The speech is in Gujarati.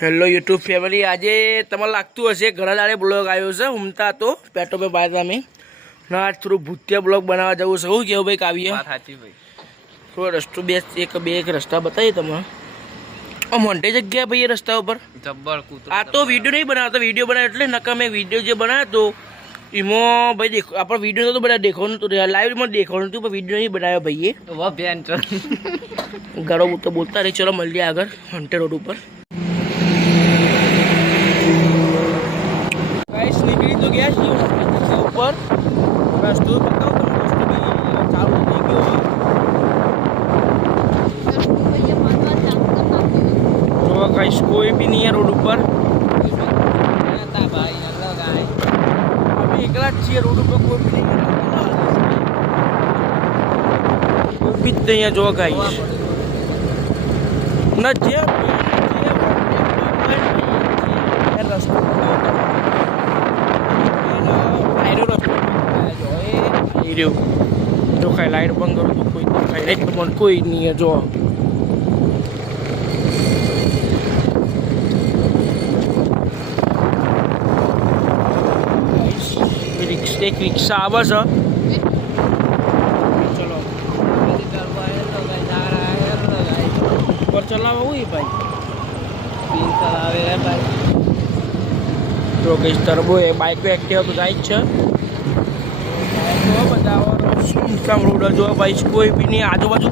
હેલો યુટ્યુબ ફેમિલી, આજે તમને લાગતું હશે ઘણા દાડે બ્લોગ આવ્યો છે. ઉમતા તો પેટો પે બાય તમે ના આજ થોડું ભૂતિયા બ્લોગ બનાવવા જવું છે. શું કેવું ભાઈ કાવ્ય? થોડો રસ્તો એક રસ્તા બતાવીએ તમને. મોટી જગ્યા ભાઈ એ રસ્તા ઉપર આ તો વિડીયો નહીં બનાવતો. વિડીયો બનાવ્યો એટલે નકા મેં વિડીયો જે બનાવ્યો તો એમાં ભાઈ દેખો આપણે વિડીયો તો બધા દેખવાનું હતું, લાઈવમાં દેખવાનું હતું, પણ વિડીયો નહીં બનાવ્યો ભાઈએ. ગાડો તો બોલતા રહી. ચલો મળીએ આગળ હંટે રોડ ઉપર. નીકળી તો ગયા છીએ ઉપર. રસ્તો બતાવો તમે. રસ્તો ચાલુ થઈ ગયો. જો ગાઈસ કોઈ બી નહીં રોડ ઉપર. અમે એકલા જ છીએ રોડ ઉપર. કોઈ બી નહીં, કોઈ બી જ અહીંયા જો ગાઈસ ના જે રસ્તો જો કાંઈ લાઈટ બંધ કરું તો કોઈ કાંઈ લાઈટ બંધ કોઈ નહીં. જો એક રિક્ષા આવે છે. ચલો ઉપર ચલાવો હોય ભાઈ. જો કઈ તરબો એ બાઇકો એક્ટિવા તો જાય જ છે. બધા સુમસામ રોડ જો ભાઈ કોઈ બી નહીં. આજુબાજુ